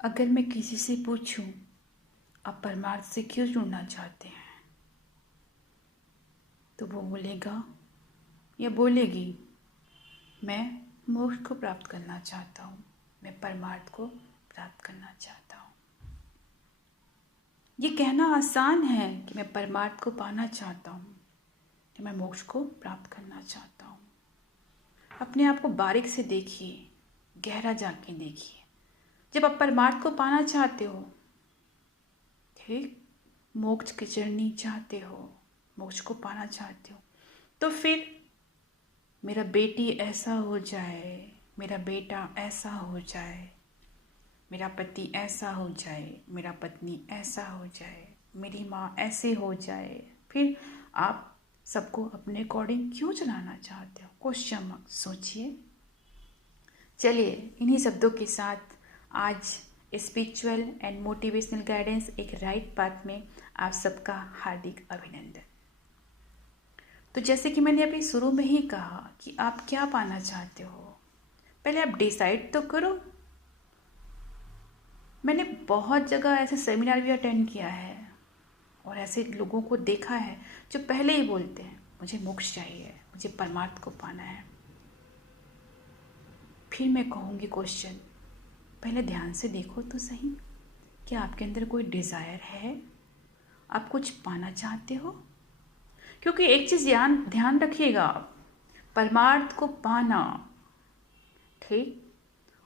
अगर मैं किसी से पूछूं आप परमार्थ से क्यों जुड़ना चाहते हैं, तो वो बोलेगा या बोलेगी मैं मोक्ष को प्राप्त करना चाहता हूँ, मैं परमार्थ को प्राप्त करना चाहता हूँ। ये कहना आसान है कि मैं परमार्थ को पाना चाहता हूँ, कि मैं मोक्ष को प्राप्त करना चाहता हूँ। अपने आप को बारीक से देखिए, गहरा जाके देखिए। जब आप परमार्थ को पाना चाहते हो, ठीक, मोक्ष की जर्नी चाहते हो, मोक्ष को पाना चाहते हो, तो फिर मेरा बेटी ऐसा हो जाए, मेरा बेटा ऐसा हो जाए, मेरा पति ऐसा हो जाए, मेरा पत्नी ऐसा हो जाए, मेरी माँ ऐसे हो जाए, फिर आप सबको अपने अकॉर्डिंग क्यों चलाना चाहते हो? क्वेश्चन मार्क सोचिए। चलिए इन्हीं शब्दों के साथ आज स्पिरिचुअल एंड मोटिवेशनल गाइडेंस एक राइट पाथ में आप सबका हार्दिक अभिनंदन। तो जैसे कि मैंने अभी शुरू में ही कहा कि आप क्या पाना चाहते हो, पहले आप डिसाइड तो करो। मैंने बहुत जगह ऐसे सेमिनार भी अटेंड किया है और ऐसे लोगों को देखा है जो पहले ही बोलते हैं मुझे मोक्ष चाहिए, मुझे परमार्थ को पाना है। फिर मैं कहूँगी क्वेश्चन, पहले ध्यान से देखो तो सही, क्या आपके अंदर कोई डिज़ायर है? आप कुछ पाना चाहते हो? क्योंकि एक चीज़ ध्यान रखिएगा, परमार्थ को पाना, ठीक,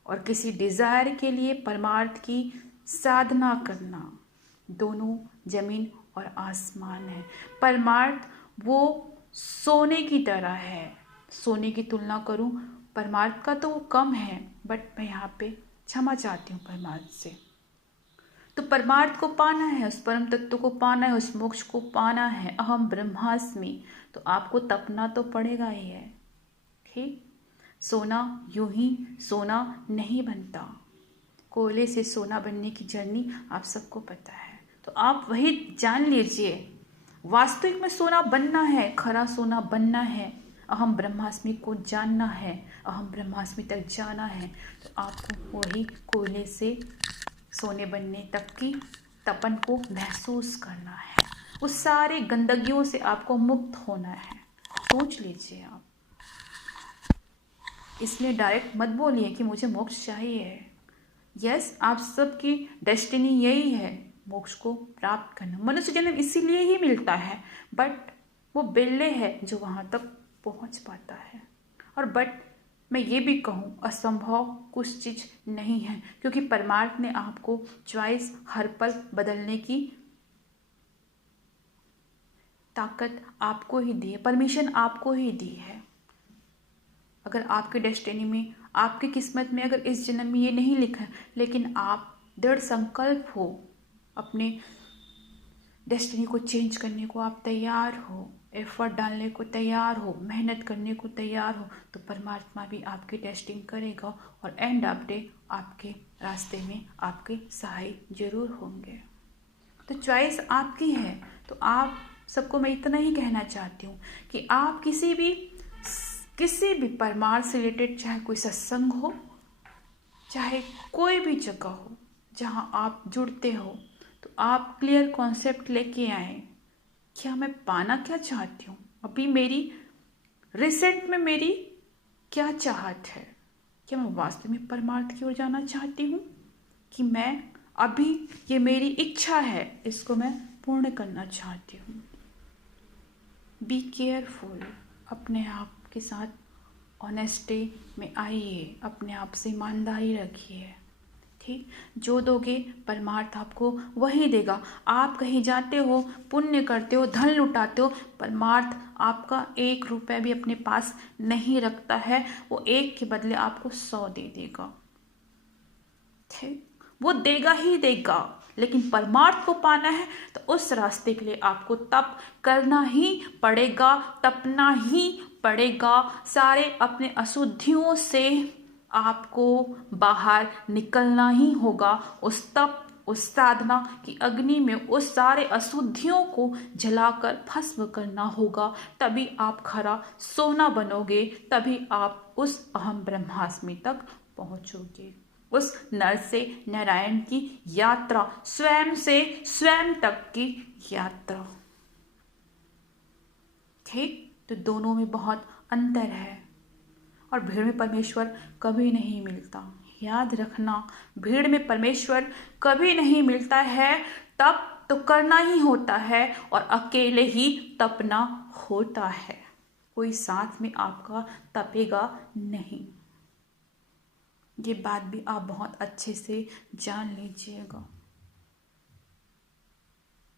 और किसी डिज़ायर के लिए परमार्थ की साधना करना, दोनों जमीन और आसमान है। परमार्थ वो सोने की तरह है। सोने की तुलना करूं परमार्थ का तो वो कम है, बट मैं यहाँ पे क्षमा चाहती हूँ परमार्थ से। तो परमार्थ को पाना है, उस परम तत्व को पाना है, उस मोक्ष को पाना है, अहम ब्रह्मास्मि, तो आपको तपना तो पड़ेगा ही है, ठीक। सोना यूं ही सोना नहीं बनता, कोयले से सोना बनने की जर्नी आप सबको पता है। तो आप वही जान लीजिए, वास्तविक में सोना बनना है, खरा सोना बनना है, अहम ब्रह्मास्मि को जानना है, अहम ब्रह्मास्मि तक जाना है, तो आपको वही कोयले से सोने बनने तक की तपन को महसूस करना है। उस सारे गंदगियों से आपको मुक्त होना है। सोच लीजिए आप, इसलिए डायरेक्ट मत बोलिए कि मुझे मोक्ष चाहिए। यस, आप सबकी डेस्टिनी यही है, मोक्ष को प्राप्त करना। मनुष्य जन्म इसीलिए ही मिलता है, बट वो बिरले है जो वहाँ तक पहुँच पाता है। और बट मैं ये भी कहूँ, असंभव कुछ चीज़ नहीं है, क्योंकि परमार्थ ने आपको चॉइस हर पल बदलने की ताकत आपको ही दी है, परमिशन आपको ही दी है। अगर आपके डेस्टिनी में, आपकी किस्मत में अगर इस जन्म में ये नहीं लिखा है, लेकिन आप दृढ़ संकल्प हो, अपने डेस्टिनी को चेंज करने को आप तैयार हो, एफर्ट डालने को तैयार हो, मेहनत करने को तैयार हो, तो परमात्मा भी आपकी टेस्टिंग करेगा और एंड ऑफ डे आपके रास्ते में आपके सहाय जरूर होंगे। तो चॉइस आपकी है। तो आप सबको मैं इतना ही कहना चाहती हूँ कि आप किसी भी परमार्थ से रिलेटेड, चाहे कोई सत्संग हो, चाहे कोई भी जगह हो जहाँ आप जुड़ते हो, तो आप क्लियर कॉन्सेप्ट लेके आए, क्या मैं पाना क्या चाहती हूँ, अभी मेरी रिसेंट में मेरी क्या चाहत है, क्या मैं वास्तव में परमार्थ की ओर जाना चाहती हूँ, कि मैं अभी ये मेरी इच्छा है, इसको मैं पूर्ण करना चाहती हूँ। बी केयरफुल, अपने आप के साथ ऑनेस्टी में आइए, अपने आप से ईमानदारी रखिए, ठीक। जो दोगे परमार्थ आपको वही देगा। आप कहीं जाते हो, पुण्य करते हो, धन लुटाते हो, परमार्थ आपका 1 रुपया भी अपने पास नहीं रखता है, वो 1 के बदले आपको 100 दे देगा, ठीक। वो देगा ही देगा, लेकिन परमार्थ को पाना है तो उस रास्ते के लिए आपको तप करना ही पड़ेगा, तपना ही पड़ेगा। सारे अपने अशुद्धियों से आपको बाहर निकलना ही होगा। उस तप, उस साधना की अग्नि में उस सारे अशुद्धियों को जलाकर भस्म करना होगा, तभी आप खरा सोना बनोगे, तभी आप उस अहम ब्रह्मास्मि तक पहुंचोगे। उस नर से नारायण की यात्रा, स्वयं से स्वयं तक की यात्रा। ठीक, तो दोनों में बहुत अंतर है। और भीड़ में परमेश्वर कभी नहीं मिलता। याद रखना, भीड़ में परमेश्वर कभी नहीं मिलता है। तप तो करना ही होता है और अकेले ही तपना होता है। कोई साथ में आपका तपेगा नहीं। ये बात भी आप बहुत अच्छे से जान लीजिएगा।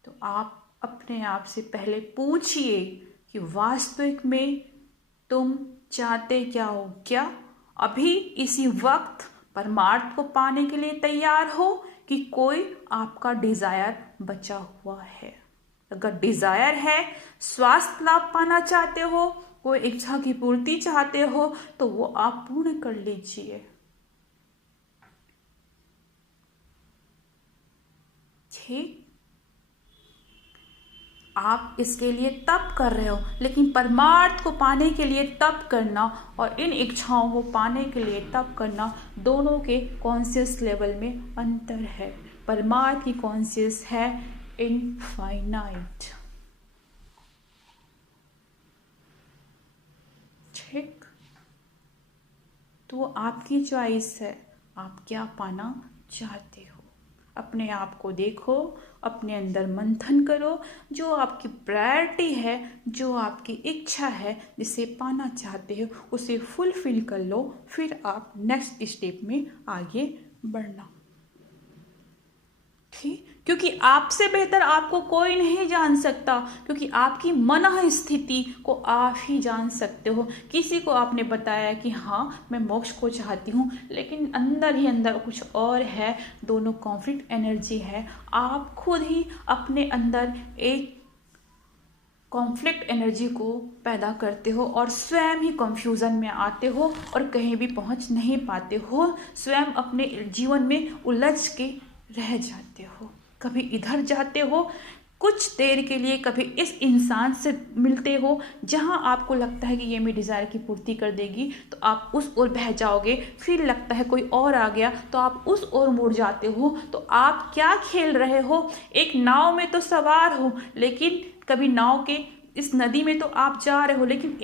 तो आप अपने आप से पहले पूछिए कि वास्तविक में तुम चाहते क्या हो? क्या अभी इसी वक्त परमार्थ को पाने के लिए तैयार हो कि कोई आपका डिजायर बचा हुआ है? अगर डिजायर है, स्वास्थ्य लाभ पाना चाहते हो, कोई इच्छा की पूर्ति चाहते हो, तो वो आप पूर्ण कर लीजिए। ठीक, आप इसके लिए तप कर रहे हो, लेकिन परमार्थ को पाने के लिए तप करना और इन इच्छाओं को पाने के लिए तप करना, दोनों के कॉन्शियस लेवल में अंतर है। परमार्थ की कॉन्शियस है इनफाइनाइट। ठीक, तो आपकी चॉइस है, आप क्या पाना चाहते हो। अपने आप को देखो, अपने अंदर मंथन करो, जो आपकी प्रायोरिटी है, जो आपकी इच्छा है, जिसे पाना चाहते हो, उसे फुलफिल कर लो। फिर आप नेक्स्ट स्टेप में आगे बढ़ना। ठीक, क्योंकि आपसे बेहतर आपको कोई नहीं जान सकता, क्योंकि आपकी मन स्थिति को आप ही जान सकते हो। किसी को आपने बताया कि हाँ मैं मोक्ष को चाहती हूँ, लेकिन अंदर ही अंदर कुछ और है, दोनों कॉन्फ्लिक्ट एनर्जी है। आप खुद ही अपने अंदर एक कॉन्फ्लिक्ट एनर्जी को पैदा करते हो और स्वयं ही कंफ्यूजन में आते हो और कहीं भी पहुँच नहीं पाते हो। स्वयं अपने जीवन में उलझ के रह जाते हो। कभी इधर जाते हो कुछ देर के लिए, कभी इस इंसान से मिलते हो जहां आपको लगता है कि ये मेरी डिज़ायर की पूर्ति कर देगी, तो आप उस ओर बह जाओगे। फिर लगता है कोई और आ गया तो आप उस ओर मुड़ जाते हो। तो आप क्या खेल रहे हो? एक नाव में तो सवार हो, लेकिन कभी नाव के इस नदी में तो आप जा रहे हो, लेकिन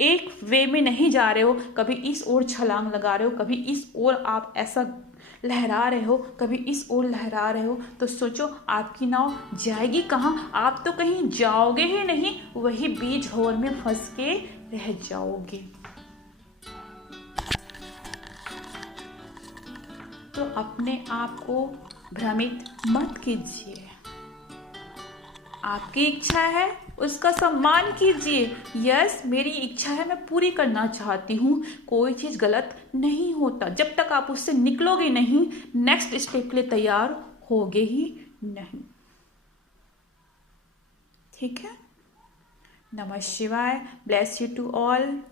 एक वे में नहीं जा रहे हो। कभी इस ओर छलांग लगा रहे हो, कभी इस ओर आप ऐसा लहरा रहे हो, कभी इस ओर लहरा रहे हो। तो सोचो आपकी नाव जाएगी कहाँ? आप तो कहीं जाओगे ही नहीं, वही बीच होर में फंस के रह जाओगे। तो अपने आप को भ्रमित मत कीजिए। आपकी इच्छा है, उसका सम्मान कीजिए। यस, मेरी इच्छा है, मैं पूरी करना चाहती हूँ। कोई चीज़ गलत नहीं होता। जब तक आप उससे निकलोगे नहीं, नेक्स्ट स्टेप के लिए तैयार होगे ही नहीं। ठीक है। नमः शिवाय। Bless you to all.